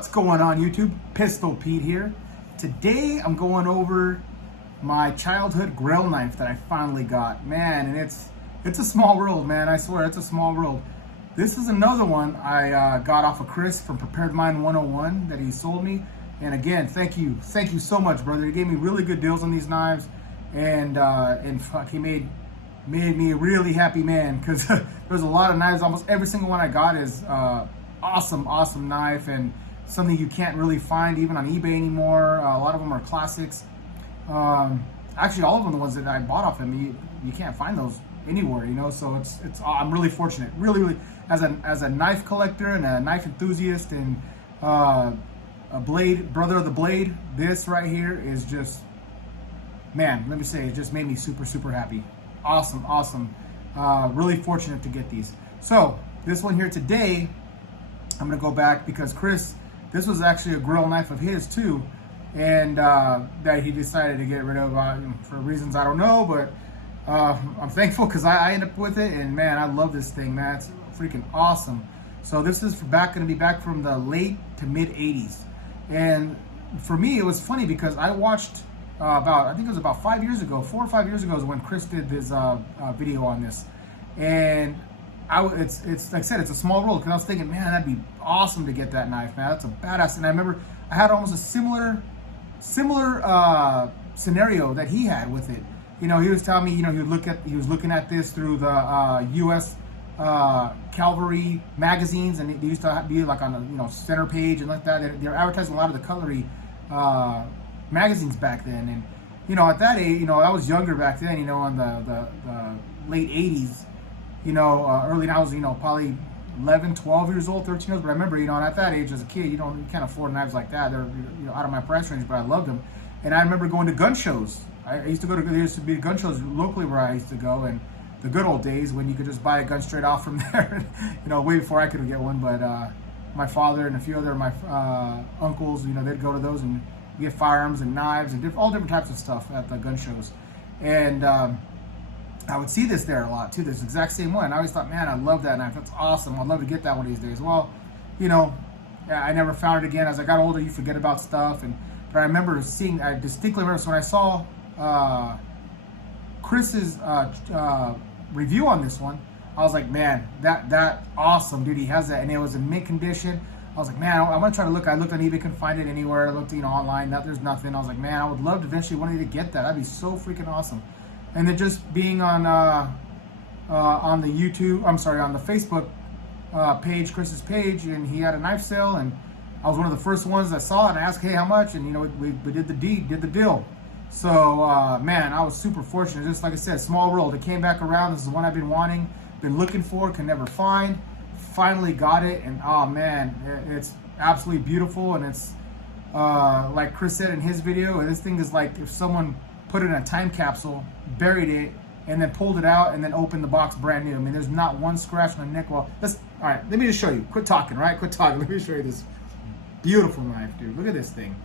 What's going on YouTube? Pistol Pete here. Today I'm going over my childhood Grail knife that I finally got. Man, and it's a small world, man. I swear, it's a small world. This is another one I got off of Chris from Prepared Mind 101 that he sold me. And again, thank you so much, brother. He gave me really good deals on these knives, and fuck, he made me a really happy man, because there's a lot of knives. Almost every single one I got is awesome knife, and something you can't really find even on eBay anymore. A lot of them are classics. Actually, all of them, the ones that I bought off him, you can't find those anywhere, you know. So it's I'm really fortunate, really as a knife collector and a knife enthusiast and a brother of the blade. This right here is just, man, let me say, it just made me super happy. Awesome. Really fortunate to get these. So this one here today, I'm gonna go back because Chris, this was actually a Grail knife of his too, and that he decided to get rid of for reasons I don't know, but I'm thankful because I ended up with it, and man, I love this thing, man. It's freaking awesome. So this is gonna be back from the late to mid 80s, and for me it was funny because I watched I think it was about 5 years ago, 4 or 5 years ago is when Chris did this video on this, and it's like I said, it's a small world, because I was thinking, man, that'd be awesome to get that knife, man. That's a badass. And I remember I had almost a similar scenario that he had with it. You know, he was telling me, you know, he was looking at this through the U.S. Cavalry magazines, and it used to be like on the center page and like that. They're advertising a lot of the cutlery magazines back then, and at that age, I was younger back then, in the late 80s. Early, and I was, probably 11, 12 years old, 13 years old. But I remember, at that age as a kid, you can't afford knives like that. They're, out of my price range, but I loved them. And I remember going to gun shows. There used to be gun shows locally where I used to go, and the good old days when you could just buy a gun straight off from there, way before I could get one. But my father and a few other of my uncles, they'd go to those and get firearms and knives and all different types of stuff at the gun shows. And I would see this there a lot too, this exact same one. I always thought, man, I love that knife. That's awesome. I'd love to get that one these days. Well, I never found it again. As I got older, you forget about stuff. But I remember I distinctly remember, so when I saw Chris's review on this one, I was like, man, that awesome, dude. He has that, and it was in mint condition. I was like, man, I'm gonna try to look. I looked on eBay, couldn't find it anywhere. I looked, online, there's nothing. I was like, man, I would love to eventually one day to get that. That'd be so freaking awesome. And then just being on the YouTube, on the Facebook page, Chris's page, and he had a knife sale, and I was one of the first ones that saw it, and I asked, hey, how much? And we did the deal. So man, I was super fortunate. Just like I said, small world. It came back around. This is the one I've been wanting, been looking for, can never find. Finally got it, and oh man, it's absolutely beautiful. And it's like Chris said in his video, this thing is like if someone put it in a time capsule, buried it, and then pulled it out, and then opened the box brand new. I mean, there's not one scratch on the neck. Well, all right, let me just show you. Quit talking, right? Quit talking. Let me show you this beautiful knife, dude. Look at this thing.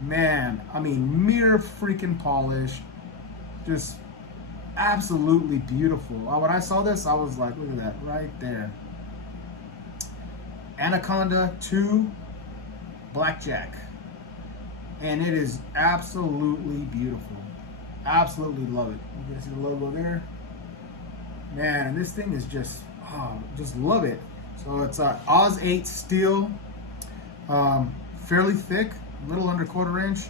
Man, I mean, mirror freaking polish. Just absolutely beautiful. When I saw this, I was like, look at that right there. Anaconda 2 Blackjack. And it is absolutely beautiful. Absolutely love it. You can see the logo there. Man, and this thing is just love it. So it's Oz 8 steel, fairly thick, little under 1/4 inch.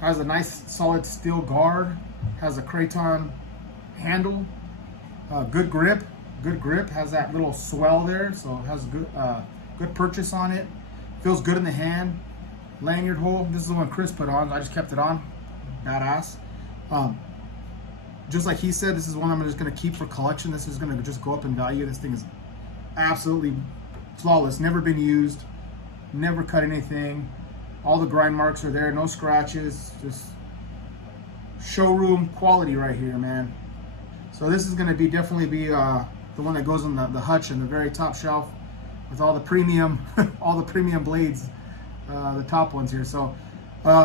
Has a nice solid steel guard. Has a craton handle. Good grip. Has that little swell there, so it has good purchase on it. Feels good in the hand. Lanyard hole. This is the one Chris put on. I just kept it on. Badass. Just like he said, this is one I'm just going to keep for collection. This is going to just go up in value. This thing is absolutely flawless. Never been used. Never cut anything. All the grind marks are there. No scratches. Just showroom quality right here, man. So this is going to definitely be the one that goes on the hutch in the very top shelf with all the premium blades. The top ones here. So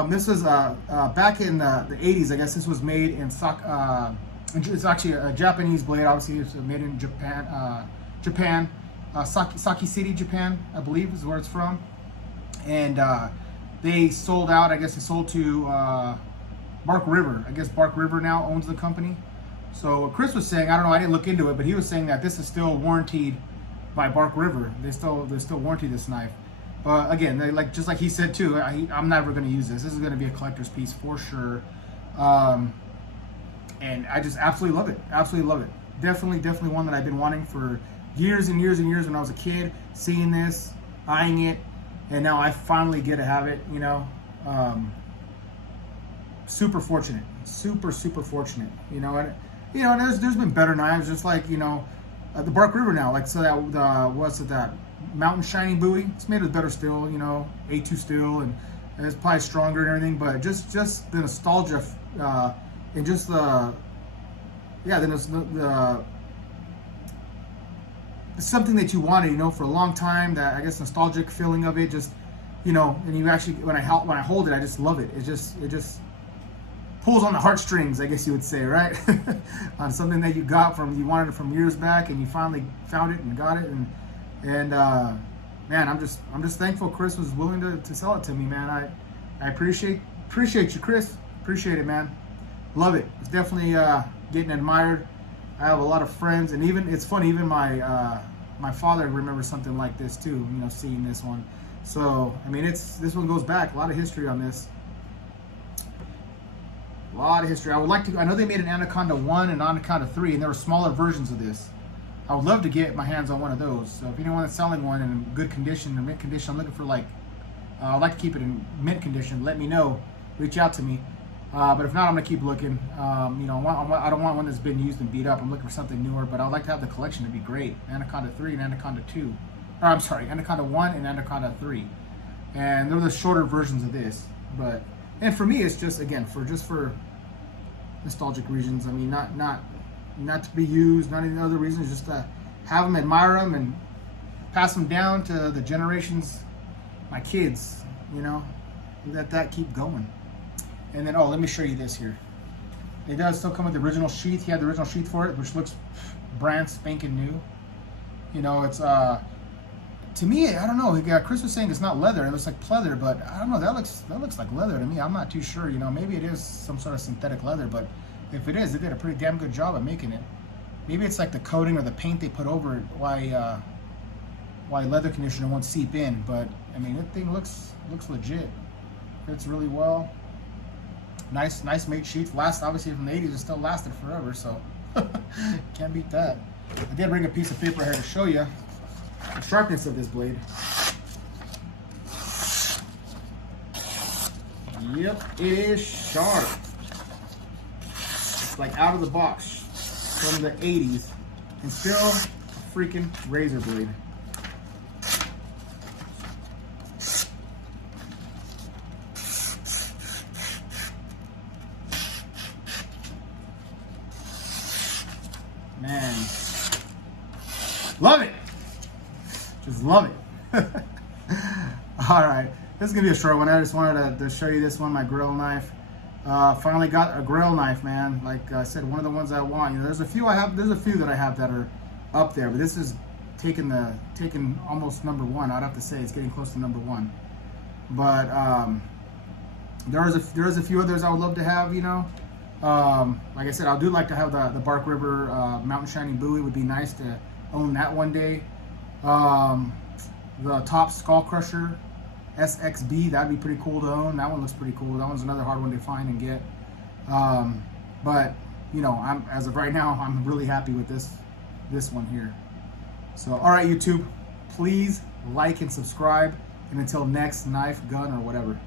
this was back in the 80s. I guess this was made in it's actually a Japanese blade. Obviously, it's made in Japan. Saki City, Japan, I believe is where it's from. and they sold out. I guess they sold to Bark River. I guess Bark River now owns the company. So what Chris was saying, I don't know, I didn't look into it, but he was saying that this is still warranted by Bark River. They still warranty this knife. But again, just like he said too, I'm never going to use this. This is going to be a collector's piece for sure. And I just absolutely love it. Absolutely love it. Definitely one that I've been wanting for years and years and years when I was a kid, seeing this, eyeing it, and now I finally get to have it, you know. Super fortunate. Super fortunate, you know. And you know, there's been better knives, just like, you know, the Bark River now, like, so that what's it, that mountain shining buoy, it's made with better steel, you know, A2 steel, and it's probably stronger and everything, but just the nostalgia, and just it's something that you wanted, you know, for a long time, that, I guess, nostalgic feeling of it, just, you know, and you actually, when I hold it, I just love it. It just pulls on the heartstrings, I guess you would say, right? On something that you wanted it from years back, and you finally found it and got it, and man, I'm just thankful Chris was willing to sell it to me, man. I appreciate you, Chris. Appreciate it, man. Love it. It's definitely getting admired. I have a lot of friends, and even, it's funny, even my father remembers something like this too, you know, seeing this one. So I mean, this one goes back a lot of history on this. A lot of history. I know they made an Anaconda 1 and Anaconda 3, and there were smaller versions of this. I would love to get my hands on one of those. So if anyone is selling one in good condition, or mint condition, I'm looking for, like, I'd like to keep it in mint condition. Let me know. Reach out to me. But if not, I'm gonna keep looking. You know, I don't want one that's been used and beat up. I'm looking for something newer, but I'd like to have the collection to be great. Anaconda 3 and Anaconda 2. Or I'm sorry, Anaconda 1 and Anaconda 3. And they're the shorter versions of this. But, and for me, it's just, again, for nostalgic reasons. I mean, not to be used, not any other reasons, just to have them, admire them, and pass them down to the generations, my kids, you know, let that keep going. And then, oh, let me show you this here. It does still come with the original sheath. He had the original sheath for it, which looks brand spanking new. You know, it's, to me, I don't know. Chris was saying it's not leather. It looks like pleather, but I don't know. That looks like leather to me. I'm not too sure. You know, maybe it is some sort of synthetic leather, but if it is, they did a pretty damn good job of making it. Maybe it's like the coating or the paint they put over it. Why leather conditioner won't seep in? But I mean, that thing looks legit. Fits really well. Nice made sheath. Last, obviously, from the 80s, it still lasted forever. So can't beat that. I did bring a piece of paper here to show you the sharpness of this blade. Yep, it is sharp. It's like out of the box from the 80s, and still a freaking razor blade. Man, love it. Just love it. All right, this is gonna be a short one. I just wanted to show you this one, my Grail knife. Finally got a Grail knife, man. Like I said, one of the ones I want. You know, there's a few that I have that are up there, but this is taking almost number one. I'd have to say it's getting close to number one. But there is a few others I would love to have. You know, like I said, I do like to have the Bark River Mountain Shining Buoy. Would be nice to own that one day. The Top Skull Crusher SXB, that'd be pretty cool to own. That one looks pretty cool. That one's another hard one to find and get. But you know, as of right now, I'm really happy with this one here. So, all right, YouTube, please like and subscribe. And until next knife, gun, or whatever.